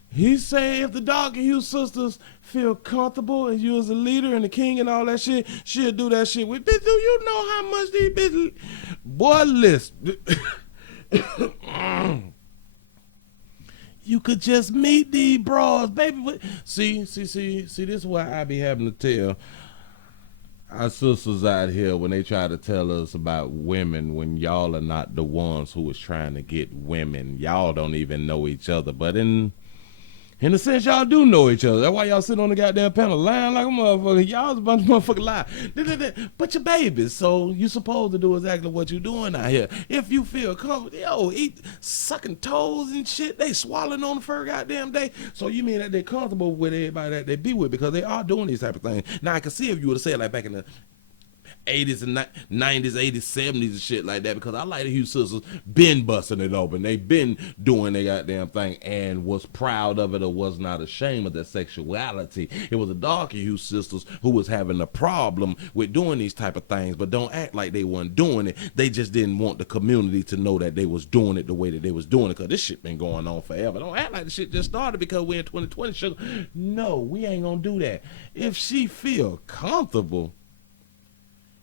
He said if the Dog and Hugh sisters feel comfortable and you as a leader and the king and all that shit, she'll do that shit with. Bitch, do you know how much these bitches? Boy, listen. could just meet these bras, baby. See, this is why I be having to tell our sisters out here when they try to tell us about women, when y'all are not the ones who is trying to get women. Y'all don't even know each other, but in a sense, y'all do know each other. That's why y'all sit on the goddamn panel lying like a motherfucker. Y'all's a bunch of motherfucking lies. But your babies, so you supposed to do exactly what you doing out here. If you feel comfortable, eat sucking toes and shit. They swallowing on the fur goddamn day. So you mean that they comfortable with everybody that they be with, because they are doing these type of things. Now I can see if you would have said like back in the 80s and 90s, 80s, 70s and shit like that, because I like the Hugh sisters been busting it open. They been doing their goddamn thing and was proud of it or was not ashamed of their sexuality. It was the darker Hugh sisters who was having a problem with doing these type of things, but don't act like they weren't doing it. They just didn't want the community to know that they was doing it the way that they was doing it, because this shit been going on forever. Don't act like the shit just started because we're in 2020. Sugar. No, we ain't gonna do that. If she feel comfortable.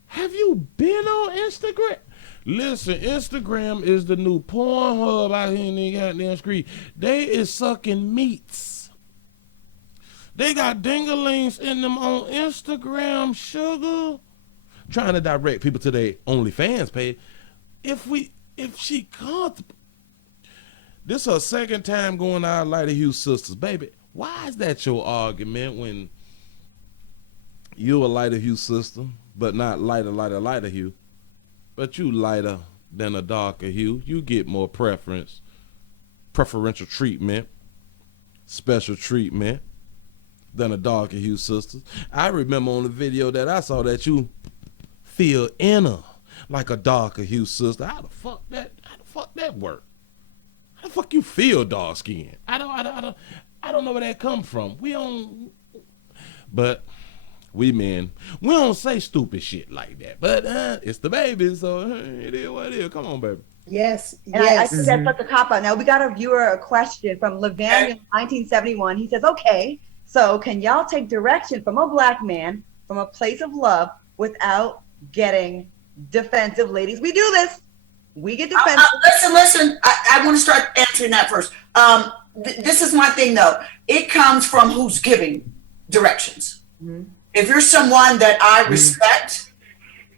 Have you been on Instagram? Listen, Instagram is the new Pornhub out here in the goddamn street. They is sucking meats. They got dinglings in them on Instagram, sugar. Trying to direct people to their OnlyFans page. If she comfortable. This her second time going out like the Hugh sisters. Baby, why is that your argument when you a lighter Hugh sister? But not lighter hue. But you lighter than a darker hue. You get more preferential treatment, special treatment than a darker hue sister. I remember on the video that I saw that you feel inner like a darker hue sister. How the fuck that work? How the fuck you feel dark skin? I don't know where that come from. But we men, we don't say stupid shit like that. But it's the baby, so it is what it is. Come on, baby. Yes. And I think that's such a cop-out. Now, we got a viewer question from Levanian 1971. He says, okay, so can y'all take direction from a black man from a place of love without getting defensive? Ladies, we do this. We get defensive. Listen. I want to start answering that first. This is my thing, though. It comes from who's giving directions. Mm-hmm. If you're someone that I respect,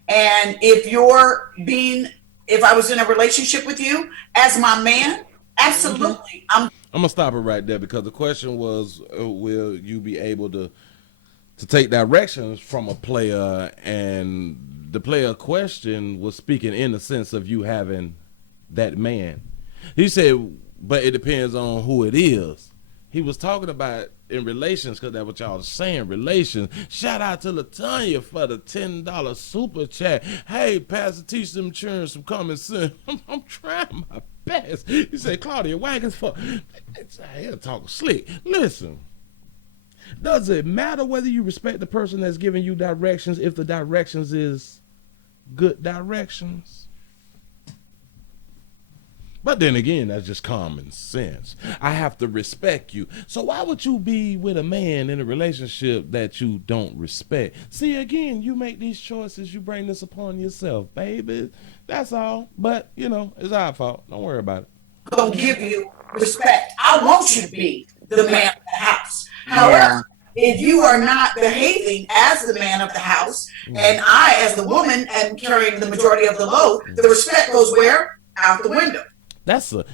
and if I was in a relationship with you as my man, absolutely. I'm gonna stop it right there, because the question was, will you be able to take directions from a player? And the player question was speaking in the sense of you having that man. He said, but it depends on who it is. He was talking about in relations, because that's what y'all are saying, relations. Shout out to LaTanya for the $10 super chat. Hey, Pastor, teach them children some common sense. I'm trying my best. He said, Claudia, whack as fuck. He'll talk slick. Listen, does it matter whether you respect the person that's giving you directions if the directions is good directions? But then again, that's just common sense. I have to respect you. So why would you be with a man in a relationship that you don't respect? See, again, you make these choices. You bring this upon yourself, baby. That's all. But, it's our fault. Don't worry about it. Going to give you respect. I want you to be the man of the house. However, if you are not behaving as the man of the house, and I, as the woman, am carrying the majority of the load, the respect goes where? Out the window. That's an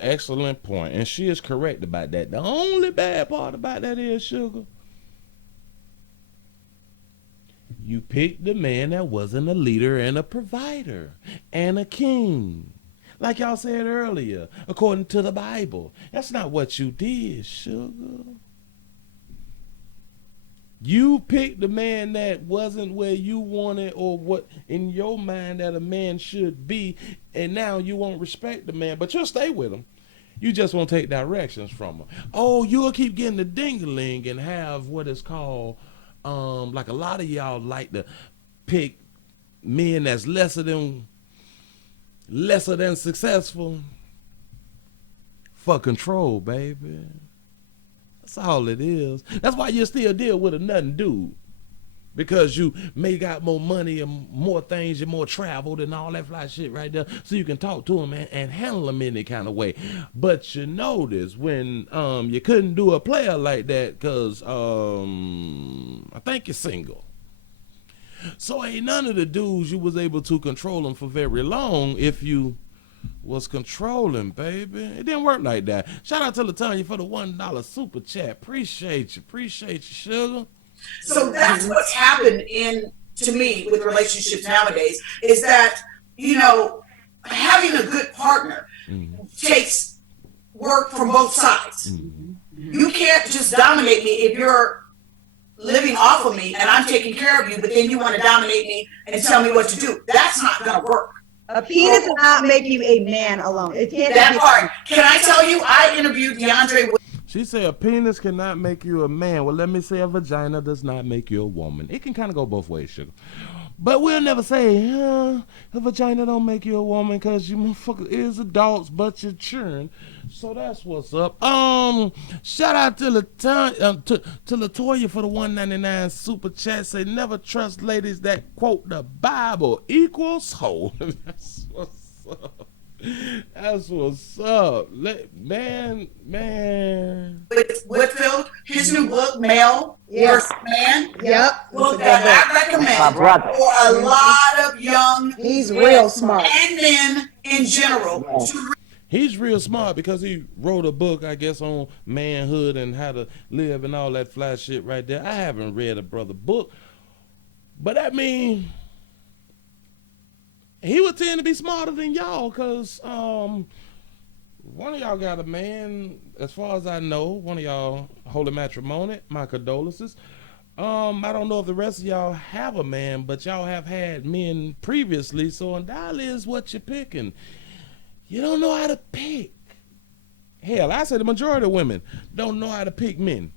excellent point, and she is correct about that. The only bad part about that is, sugar, you picked the man that wasn't a leader and a provider and a king. Like y'all said earlier, according to the Bible. That's not what you did, sugar. You picked the man that wasn't where you wanted or what in your mind that a man should be, and now you won't respect the man, but you'll stay with him. You just won't take directions from him. Oh, you'll keep getting the ding-a-ling and have what is called, like a lot of y'all like to pick men that's lesser than successful for control, baby. That's all it is. That's why you still deal with a nothing dude. because you may got more money and more things and more traveled and all that fly shit right there, so you can talk to them and handle them any kind of way. But you notice when you couldn't do a player like that because I think you're single. So ain't none of the dudes you was able to control them for very long if you was controlling, baby. It didn't work like that. Shout out to LaTanya for the $1 super chat. Appreciate you, sugar. So that's what's happened to me with relationships nowadays is that, having a good partner takes work from both sides. You can't just dominate me if you're living off of me and I'm taking care of you, but then you want to dominate me and tell me what to do. That's not going to work. A penis does not make you a man alone. It can't. That part. Can I tell you, I interviewed DeAndre. She said a penis cannot make you a man. Well, let me say a vagina does not make you a woman. It can kind of go both ways, sugar. But we'll never say, a vagina don't make you a woman because you motherfuckers is adults, but you're churn. So that's what's up. Shout out to Latoya for the $1.99 super chat. Say never trust ladies that quote the Bible equals hoe. That's what's up. That's what's up. Man. Whitfield, his new book, Male vs. Man. Yep. Book that I recommend for a lot of young He's real smart. and men in general to read. He's real smart because he wrote a book, I guess, on manhood and how to live and all that fly shit right there. I haven't read a brother book, but I mean, he would tend to be smarter than y'all because one of y'all got a man, as far as I know, one of y'all holy matrimony, my condolences. I don't know if the rest of y'all have a man, but y'all have had men previously, so undoubtedly is what you're picking. You don't know how to pick. Hell, I say the majority of women don't know how to pick men.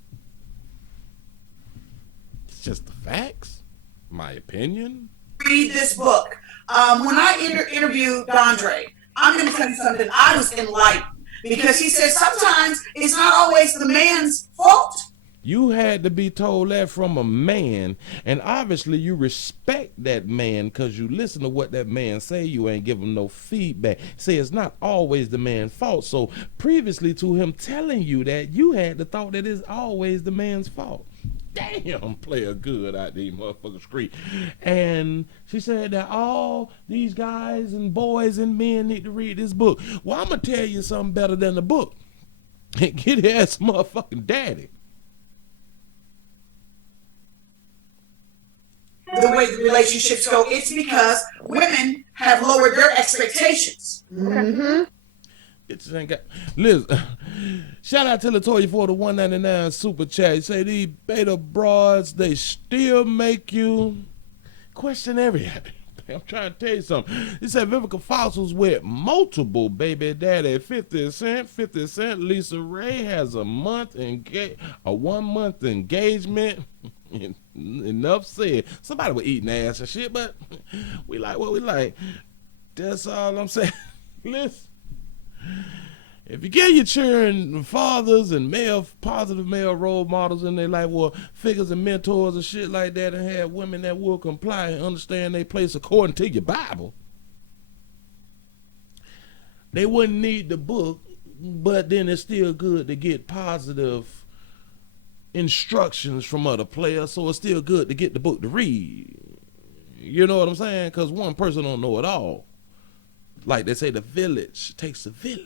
It's just the facts, my opinion. Read this book. When I interviewed Andre, I'm going to tell you something. I was enlightened because he said sometimes it's not always the man's fault. You had to be told that from a man, and obviously you respect that man because you listen to what that man say. You ain't give him no feedback. Say it's not always the man's fault. So previously to him telling you that, you had the thought that it's always the man's fault. Damn, player good out there, motherfucker street. And she said that all these guys and boys and men need to read this book. Well, I'm going to tell you something better than the book. Get his ass motherfucking daddy. The way the relationships go, it's because women have lowered their expectations. Mm-hmm. Bitches ain't got. Listen, shout out to Latoya for the $1.99 super chat. He say these beta broads, they still make you question everything. I'm trying to tell you something. He said Vivica Fossils with multiple baby daddy, 50 Cent. Lisa Ray has a 1 month engagement. Enough said. Somebody was eating ass and shit, but we like what we like. That's all I'm saying. Listen, if you get your children fathers and positive male role models and they like figures and mentors and shit like that, and have women that will comply and understand their place according to your Bible, they wouldn't need the book. But then it's still good to get positive instructions from other players, so it's still good to get the book to read. You know what I'm saying? Because one person don't know it all. Like they say, the village takes a village.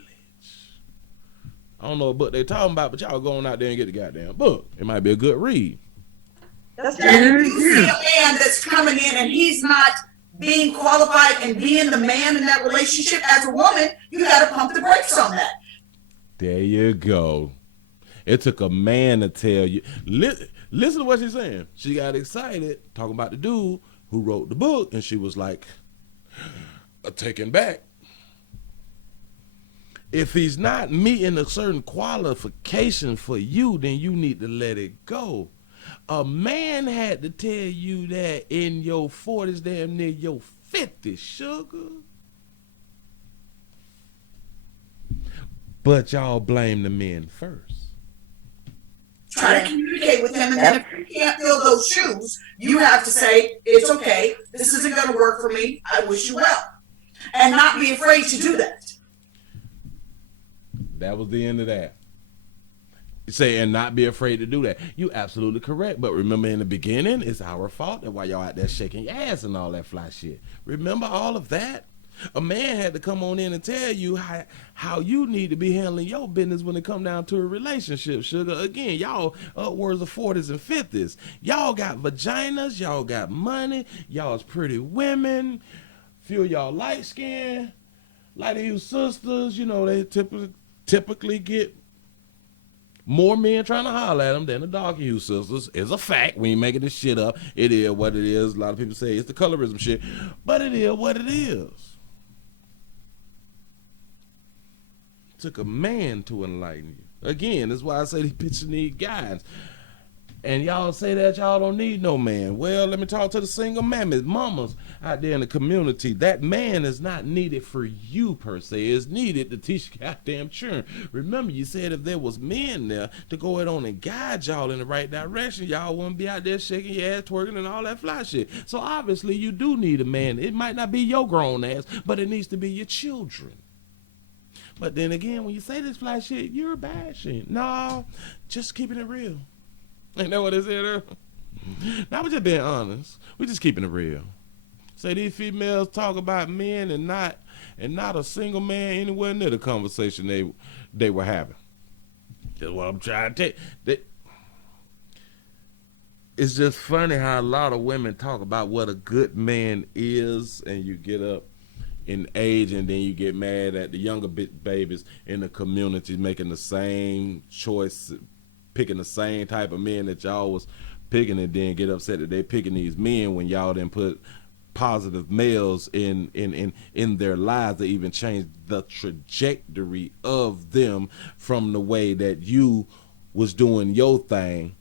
I don't know what book they talking about, but y'all going out there and get the goddamn book. It might be a good read. That's And you see a man that's coming in and he's not being qualified and being the man in that relationship. As a woman, you got to pump the brakes on that. There you go. It took a man to tell you. Listen to what she's saying. She got excited talking about the dude who wrote the book, and she was like, taken back. If he's not meeting a certain qualification for you, then you need to let it go. A man had to tell you that in your 40s, damn near your 50s, sugar. But y'all blame the men first. Try to communicate communicate with him. And then if you can't fill those shoes, you have to say, it's okay. This isn't going to work for me. I wish you well. And not be afraid to do that. That was the end of that. Say, and not be afraid to do that. You absolutely correct. But remember, in the beginning, it's our fault that why y'all out there shaking your ass and all that fly shit. Remember all of that? A man had to come on in and tell you how you need to be handling your business when it come down to a relationship, sugar. Again, y'all upwards of 40s and 50s. Y'all got vaginas. Y'all got money. Y'all's pretty women. Few of y'all light skin. Like you sisters, you know, they typically get more men trying to holler at them than the dark hue sisters. It's a fact. We ain't making this shit up. It is what it is. A lot of people say it's the colorism shit, but it is what it is. Took a man to enlighten you. Again, that's why I say these bitches need guidance. And y'all say that y'all don't need no man. Well, let me talk to the single mammas, mamas out there in the community. That man is not needed for you per se. It's needed to teach goddamn children. Remember, you said if there was men there to go ahead on and guide y'all in the right direction, y'all wouldn't be out there shaking your ass, twerking, and all that fly shit. So obviously, you do need a man. It might not be your grown ass, but it needs to be your children. But then again, when you say this fly shit, you're bashing. No, just keeping it real. Ain't that what it said? Now we're just being honest. We're just keeping it real. Say these females talk about men and not a single man anywhere near the conversation they were having. That's what I'm trying to tell you. It's just funny how a lot of women talk about what a good man is, and you get up in age and then you get mad at the younger babies in the community making the same choice, picking the same type of men that y'all was picking, and then get upset that they picking these men when y'all didn't put positive males in their lives to even change the trajectory of them from the way that you was doing your thing.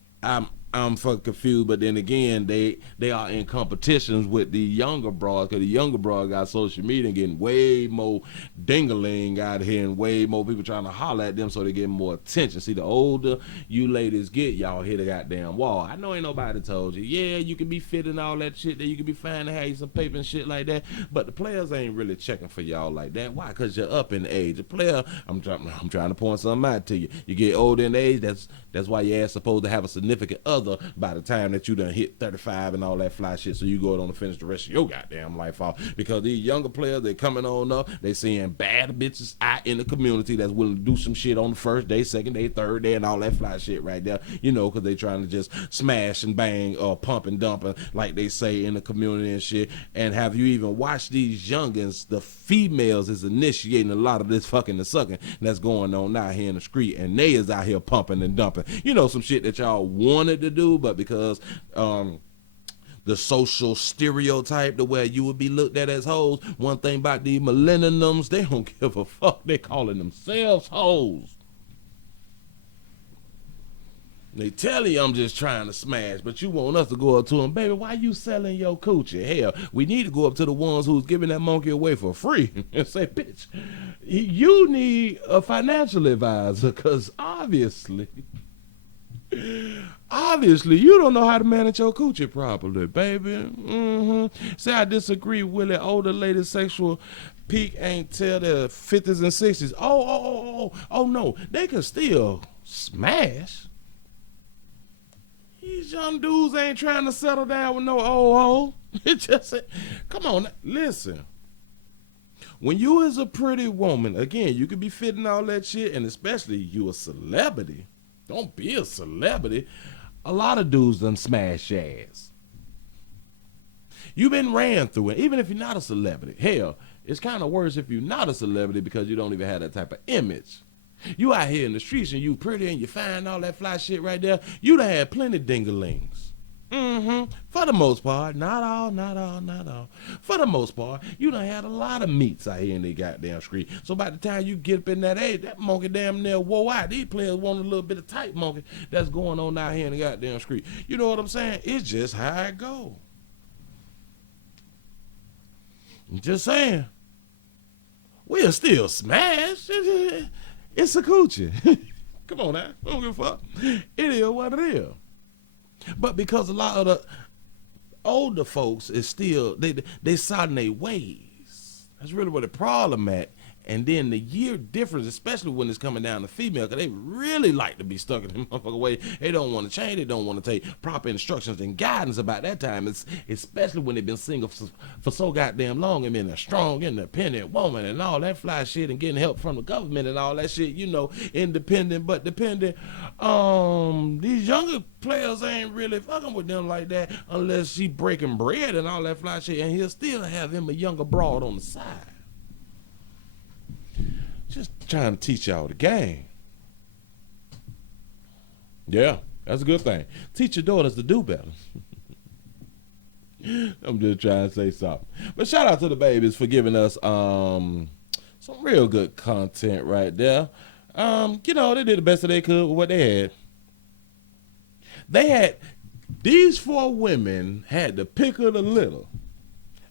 I'm fucking confused, but then again, they are in competitions with the younger broads, because the younger broad got social media and getting way more dingling out here and way more people trying to holler at them, so they get more attention. See, the older you ladies get, y'all hit a goddamn wall. I know ain't nobody told you. Yeah, you can be fit and all that shit, that you can be fine to have you some paper and shit like that, but the players ain't really checking for y'all like that. Why? Because you're up in age. A player, I'm trying to point something out to you. You get older in age, that's why your ass supposed to have a significant other by the time that you done hit 35 and all that fly shit, so you go on to finish the rest of your goddamn life off. Because these younger players, they coming on up, they seeing bad bitches out in the community that's willing to do some shit on the first day, second day, third day, and all that fly shit right there, you know, because they trying to just smash and bang or pump and dump, like they say in the community and shit. And have you even watched these youngins? The females is initiating a lot of this fucking and sucking that's going on out here in the street, and they is out here pumping and dumping, you know, some shit that y'all wanted to do, but because the social stereotype, the way you would be looked at as hoes. One thing about these millenniums, they don't give a fuck. They calling themselves hoes. They tell you I'm just trying to smash, but you want us to go up to them, baby, why you selling your coochie? Hell, we need to go up to the ones who's giving that monkey away for free and say, bitch, you need a financial advisor, because obviously you don't know how to manage your coochie properly, baby. Say I disagree, Willie. Older ladies' sexual peak ain't till their 50s and 60s. Oh no, they can still smash. These young dudes ain't trying to settle down with no old hoe. It just, come on, listen. When you is a pretty woman, again, you could be fitting all that shit, and especially you a celebrity. Don't be a celebrity. A lot of dudes done smash your ass. You been ran through it, even if you're not a celebrity. Hell, it's kind of worse if you're not a celebrity, because you don't even have that type of image. You out here in the streets and you pretty and you fine, all that fly shit right there. You done had plenty dinglings. For the most part, not all. For the most part, you done had a lot of meats out here in the goddamn street. So by the time you get up in that age, that monkey damn near wore out. These players want a little bit of tight monkey that's going on out here in the goddamn street. You know what I'm saying? It's just how it go. I'm just saying. We'll still smash. It's a coochie. Come on now. I don't give a fuck. It is what it is. But because a lot of the older folks is still they set in their ways. That's really where the problem at. And then the year difference, especially when it's coming down to female, because they really like to be stuck in the motherfucking way. They don't want to change. They don't want to take proper instructions and guidance about that time. It's especially when they've been single for so goddamn long and been a strong, independent woman and all that fly shit and getting help from the government and all that shit, you know, independent but dependent. These younger players ain't really fucking with them like that unless she breaking bread and all that fly shit, and he'll still have him a younger broad on the side. Just trying to teach y'all the game. Yeah, that's a good thing. Teach your daughters to do better. I'm just trying to say something. But shout out to the babies for giving us some real good content right there. You know, they did the best that they could with what they had. These 4 women had the pick of the litter.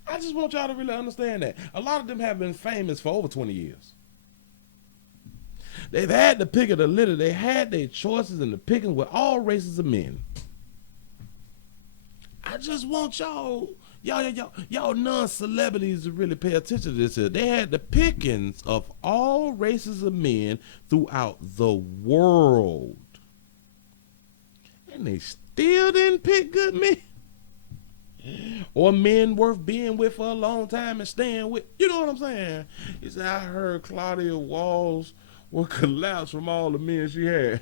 I just want y'all to really understand that. A lot of them have been famous for over 20 years. They've had the pick of the litter. They had their choices in the picking with all races of men. I just want y'all non-celebrities to really pay attention to this here. They had the pickings of all races of men throughout the world. And they still didn't pick good men. Or men worth being with for a long time and staying with. You know what I'm saying? He said, I heard Claudia walls will collapse from all the men she had.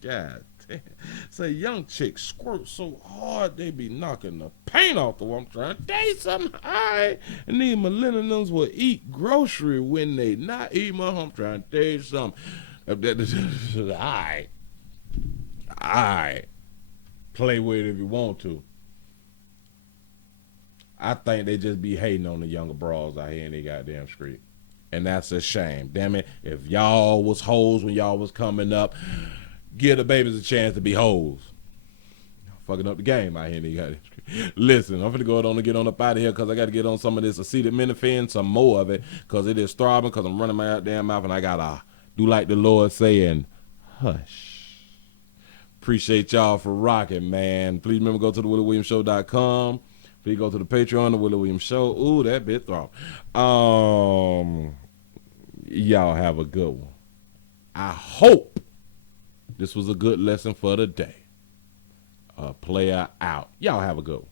God damn. Say young chicks squirt so hard they be knocking the paint off the wall. I'm trying to tell you something. Alright. And these millennials will eat grocery when they not eat my I'm trying to tell you something. Alright. Alright. Play with it if you want to. I think they just be hating on the younger bras out here in they goddamn street. And that's a shame. Damn it. If y'all was hoes when y'all was coming up, give the babies a chance to be hoes. Fucking up the game out here. They got it. Listen, I'm finna go on and get on up out of here because I got to get on some of this acetaminophen, some more of it, because it is throbbing, because I'm running my damn mouth and I got to do like the Lord saying, hush. Appreciate y'all for rocking, man. Please remember go to the WillieWilliamsShow.com. Please go to the Patreon, the Willie Williams Show. Ooh, that bit throb. Y'all have a good one. I hope this was a good lesson for the day. Player out. Y'all have a good one.